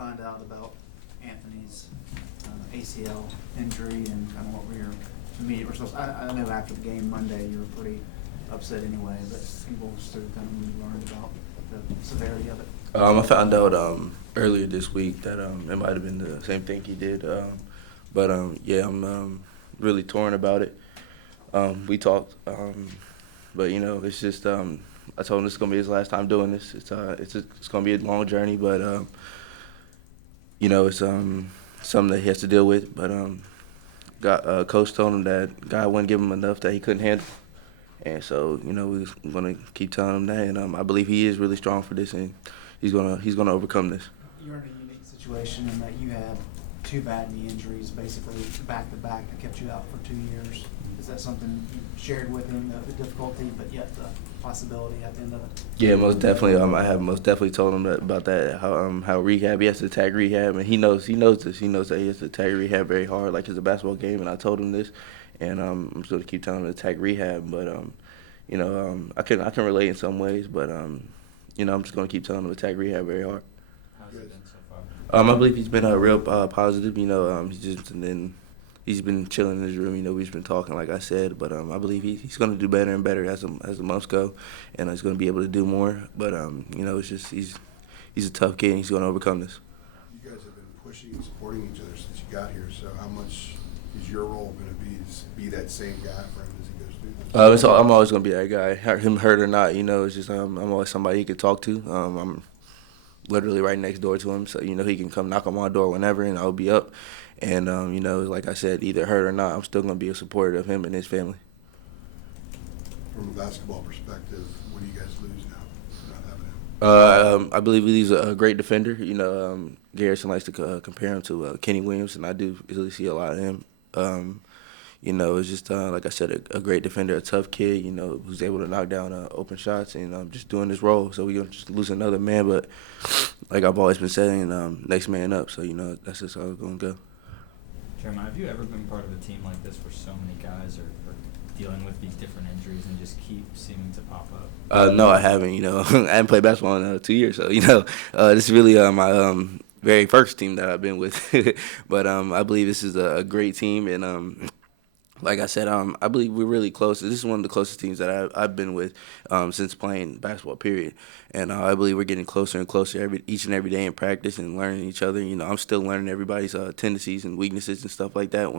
find out about Anthony's ACL injury and kind of what were your immediate response? I know after the game Monday you were pretty upset anyway, but can you walk us through kind of when you learned about the severity of it? I found out earlier this week that it might have been the same thing he did. Yeah, I'm really torn about it. We talked, but it's just I told him this is gonna be his last time doing this. It's gonna be a long journey, but it's something that he has to deal with. But coach told him that God wouldn't give him enough that he couldn't handle, and so we're gonna keep telling him that. And I believe he is really strong for this, and he's gonna overcome this. You're in a unique situation in that you had 2 bad knee injuries, basically back to back, that kept you out for 2 years. Is that something you shared with him, the difficulty, but yet the possibility at the end of it? Yeah, most definitely. I have most definitely told him about that. How rehab, he has to attack rehab, and he knows this. He knows that he has to attack rehab very hard, like it's a basketball game. And I told him this, and I'm just gonna keep telling him to attack rehab. But I can relate in some ways, but I'm just gonna keep telling him to attack rehab very hard. How's it been so far? I believe he's been real positive. He's been chilling in his room. We've been talking, like I said. But I believe he's going to do better and better as the months go, and he's going to be able to do more. But it's just he's a tough kid, and he's going to overcome this. You guys have been pushing and supporting each other since you got here. So how much is your role going to be that same guy for him as he goes through this? I'm always going to be that guy, him hurt or not. It's just I'm always somebody he can talk to. I'm literally right next door to him, so he can come knock on my door whenever, and I'll be up. And like I said, either hurt or not, I'm still gonna be a supporter of him and his family. From a basketball perspective, what do you guys lose now, not having him? I believe we lose a great defender. Garrison likes to compare him to Kenny Williams, and I do really see a lot of him. It's just like I said, a great defender, a tough kid. Who's able to knock down open shots and just doing his role. So we're gonna just lose another man, but like I've always been saying, next man up. So that's just how it's gonna go. Jeremiah, have you ever been part of a team like this where so many guys are dealing with these different injuries and just keep seeming to pop up? No, I haven't. I haven't played basketball in 2 years, so this is really my very first team that I've been with. But I believe this is a great team, and like I said, I believe we're really close. This is one of the closest teams that I've been with since playing basketball, period. And I believe we're getting closer and closer each and every day in practice and learning each other. I'm still learning everybody's tendencies and weaknesses and stuff like that.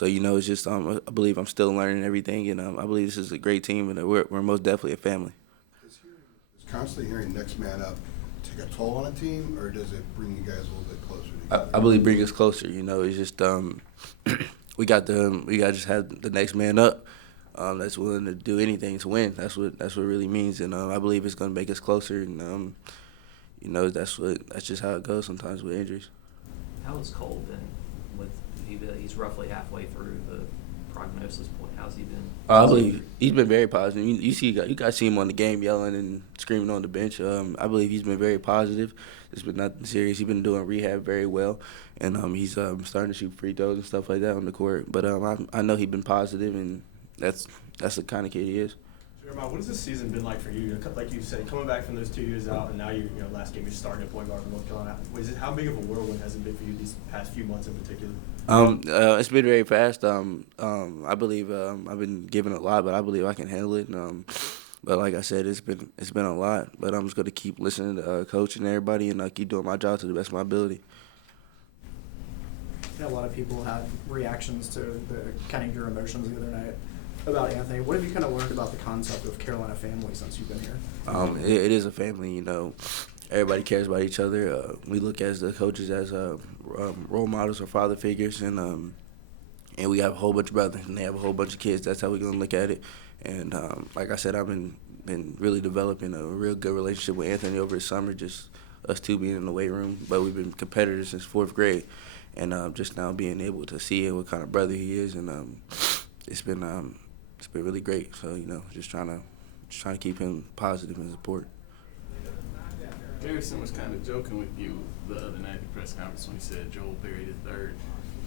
It's just I believe I'm still learning everything, and I believe this is a great team, and we're most definitely a family. Does constantly hearing next man up take a toll on a team, or does it bring you guys a little bit closer together? I believe bring us closer. It's just we got to just have the next man up. That's willing to do anything to win. That's what it really means, and I believe it's going to make us closer. And that's just how it goes sometimes with injuries. How has Cole been? He's roughly halfway through the prognosis point. How's he been? I believe he's been very positive. You guys see him on the game yelling and screaming on the bench. I believe he's been very positive. It's been nothing serious. He's been doing rehab very well, and he's starting to shoot free throws and stuff like that on the court. But I know he's been positive, and that's the kind of kid he is. Jeremiah, what has this season been like for you? Like you said, coming back from those 2 years out, and now last game you're starting at point guard for North Carolina. How big of a whirlwind has it been for you these past few months in particular? It's been very fast. I believe I've been given a lot, but I believe I can handle it. But like I said, it's been a lot. But I'm just going to keep listening to coach and everybody, and keep doing my job to the best of my ability. A lot of people had reactions to kind of your emotions the other night about Anthony. What have you kind of learned about the concept of Carolina family since you've been here? It is a family. Everybody cares about each other. We look as the coaches as role models or father figures, and we have a whole bunch of brothers, and they have a whole bunch of kids. That's how we're gonna look at it. And like I said, I've been really developing a real good relationship with Anthony over the summer. Just us two being in the weight room, but we've been competitors since 4th grade, and just now being able to see what kind of brother he is, and it's been really great. So just trying to keep him positive and support. Garrison was kind of joking with you the other night at the press conference when he said Joel buried it third.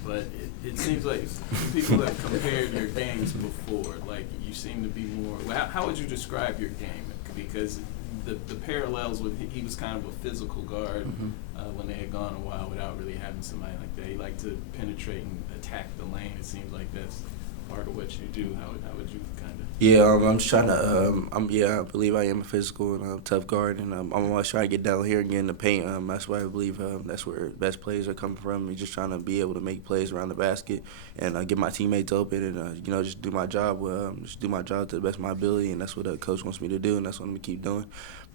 But it seems like people have compared your games before. Like, you seem to be more – how would you describe your game? Because the parallels with he was kind of a physical guard Mhm. when they had gone a while without really having somebody like that. He liked to penetrate and attack the lane. It seems like that's part of what you do. How would you kind of? Yeah, I'm just trying to. I believe I am a physical and tough guard, and I'm always trying to get down here and get in the paint. That's why I believe that's where best plays are coming from. And just trying to be able to make plays around the basket and get my teammates open, and just do my job. Just do my job to the best of my ability, and that's what the coach wants me to do, and that's what I'm gonna keep doing.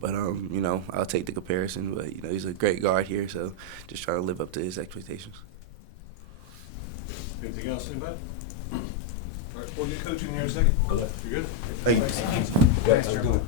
But I'll take the comparison. But he's a great guard here, so just trying to live up to his expectations. Anything else, anybody? All right, we'll get coaching here in a second. You're good? Thank you. Thanks, Jeremy.